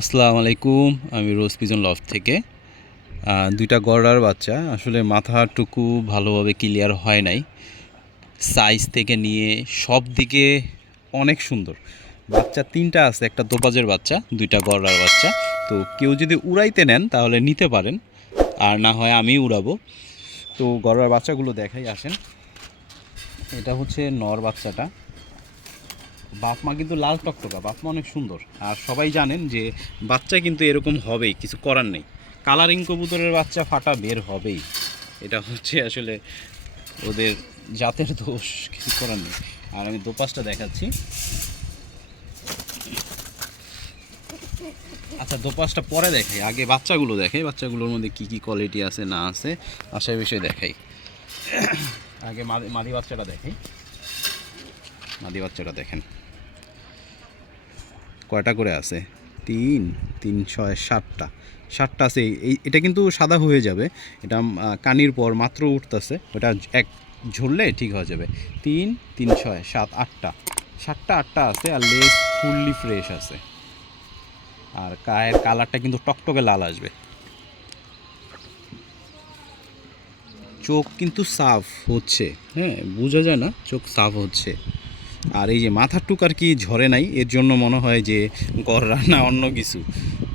আসসালামু আলাইকুম, আমি রোজ পিজন লফ থেকে। দুইটা গড়ার বাচ্চা, আসলে মাথাটুকু ভালোভাবে ক্লিয়ার হয় নাই। সাইজ থেকে নিয়ে সব দিকে অনেক সুন্দর। বাচ্চা তিনটা আছে, একটা দোপাজের বাচ্চা, দুইটা গড়ার বাচ্চা। তো কেউ যদি উড়াইতে নেন, তাহলে নিতে পারেন। আর না হয় আমি উড়াবো। তো গড়ার বাচ্চাগুলো দেখাই, আসেন। এটা হচ্ছে নর বাচ্চাটা। বাপ মা কিন্তু লাল টকটকা বাপ মা অনেক সুন্দর। আর সবাই জানেন যে বাচ্চা কিন্তু এরকম হবেই, কিছু করার নেই। কালারিং কবুতরের বাচ্চা ফাটা বের হবেই। এটা হচ্ছে আসলে ওদের জাতের দোষ, কিছু করার নেই। আর আমি দোপাসটা দেখাচ্ছি। আচ্ছা দোপাসটা পরে দেখাই। আগে বাচ্চাগুলো দেখাই। বাচ্চাগুলোর মধ্যে কি কি কোয়ালিটি আছে, না আছে, আশায় বিষয়ে দেখাই। আগে মাদি বাচ্চাটা দেখাই। মাদি বাচ্চাটা দেখেন। কয়টা করে আছে? তিন তিন, ছয়, সাতটা। সাতটা আছে, এই এটা কিন্তু সাদা হয়ে যাবে। এটা কানির পর মাত্র উঠতেছে। ওটা এক, ঝরলে ঠিক হয়ে যাবে। তিন তিন, ছয়, সাত, আটটা। সাতটা, আটটা আছে আর লেস ফুললি ফ্রেশ আছে। আর কায়ের কালারটা কিন্তু টকটকে লাল আসবে। চোখ কিন্তু সাফ হচ্ছে। হ্যাঁ বোঝা যায় না, চোখ সাফ হচ্ছে। আর এই যে মাথার টুক আর কি ঝরে নাই, এর জন্য মনে হয় যে গড় রান্না অন্য কিছু।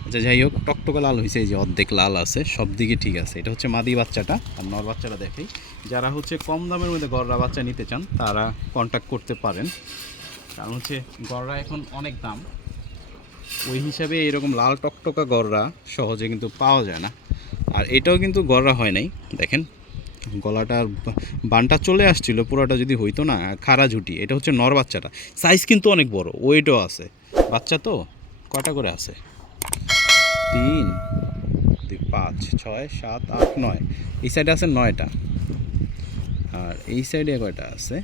আচ্ছা যাই হোক, টকটকা লাল হয়েছে এই যে অর্ধেক লাল আছে, সব দিকে ঠিক আছে। এটা হচ্ছে মাদি বাচ্চাটা, আর নর বাচ্চাটা দেখেই। যারা হচ্ছে কম দামের মধ্যে গড়রা বাচ্চা নিতে চান, তারা কন্ট্যাক্ট করতে পারেন। কারণ হচ্ছে গড়রা এখন অনেক দাম। ওই হিসাবে এরকম লাল টকটকা গড়রা সহজে কিন্তু পাওয়া যায় না। আর এটাও কিন্তু গড়রা হয় নাই, দেখেন। গলাটার বানটা চলে আসছিল, পুরোটা যদি হইতো না, খাড়া ঝুটি, এটা হচ্ছে নর বাচ্চাটা। সাইজ কিন্তু অনেক বড় ওয়েটও আছে। বাচ্চা তো কটা করে আছে? তিন, দুই, পাঁচ, ছয়, সাত, আট, নয়। এই সাইডে আছে নয়টা। আর এই সাইডে কয়টা আছে?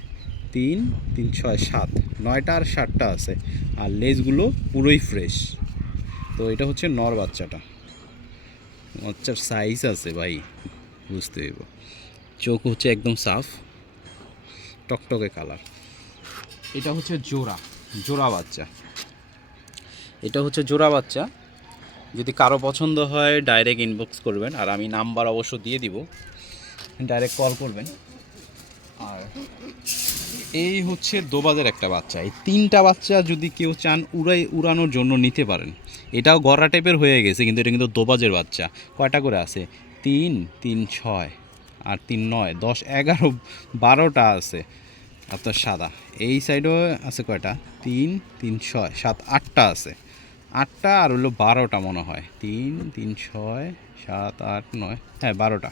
তিন তিন, ছয়, সাত। নয়টা আর সাতটা আছে। আর লেজগুলো পুরোই ফ্রেশ তো এটা হচ্ছে নর বাচ্চাটা। বাচ্চার সাইজ আছে ভাই, বুঝতে হইব। চোখ হচ্ছে একদম সাফ টকটকে কালার এটা হচ্ছে জোড়া জোড়া বাচ্চা। এটা হচ্ছে জোড়া বাচ্চা। যদি কারও পছন্দ হয় ডাইরেক্ট ইনবক্স করবেন। আর আমি নাম্বার অবশ্য দিয়ে দিব। ডাইরেক্ট কল করবেন। আর এই হচ্ছে দোবাজের একটা বাচ্চা। এই তিনটা বাচ্চা যদি কেউ চান উড়াই উড়ানোর জন্য নিতে পারেন। এটাও গড়া টাইপের হয়ে গেছে কিন্তু এটা কিন্তু দোবাজের বাচ্চা। কয়টা করে আছে? তিন তিন ছয়। আর তিন নয়, দশ, এগারো, বারোটা আছে আপনার সাদা। এই সাইডেও আছে কয়টা? তিন তিন, ছয়, সাত, আটটা আছে। আটটা আর হলো বারোটা মনে হয়। তিন তিন, ছয়, সাত, আট, নয় হ্যাঁ বারোটা।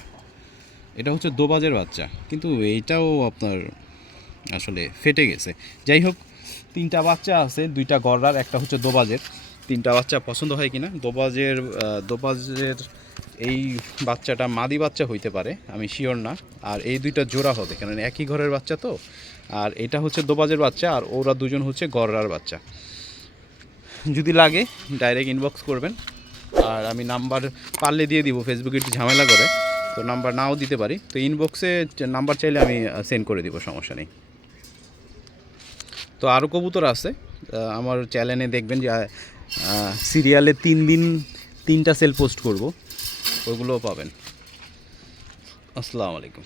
এটা হচ্ছে দোবাজের বাচ্চা। কিন্তু এইটাও আপনার আসলে ফেটে গেছে। যাই হোক, তিনটা বাচ্চা আছে, দুইটা গড়ার, একটা হচ্ছে দোবাজের। তিনটা বাচ্চা পছন্দ হয় কিনা? দোবাজের দোবাজের এই বাচ্চাটা মাদি বাচ্চা হইতে পারে, আমি শিওর না। আর এই দুইটা জোড়া হবে কারণ একই ঘরের বাচ্চা তো। আর এটা হচ্ছে দোবাজের বাচ্চা, আর ওরা দুজন হচ্ছে গড়ার বাচ্চা। যদি লাগে ডাইরেক্ট ইনবক্স করবেন। আর আমি নাম্বার পারলে দিয়ে দিব ফেসবুকে একটু ঝামেলা করে। তো নাম্বার নাও দিতে পারি। তো ইনবক্সে নাম্বার চাইলে আমি সেন্ড করে দিব, সমস্যা নেই। তো আরও কবুতর আছে আমার চ্যানেলে দেখবেন যে সিরিয়ালে তিন দিন, তিনটা সেল পোস্ট করব। ওইগুলোও পাবেন। আসসালামু আলাইকুম।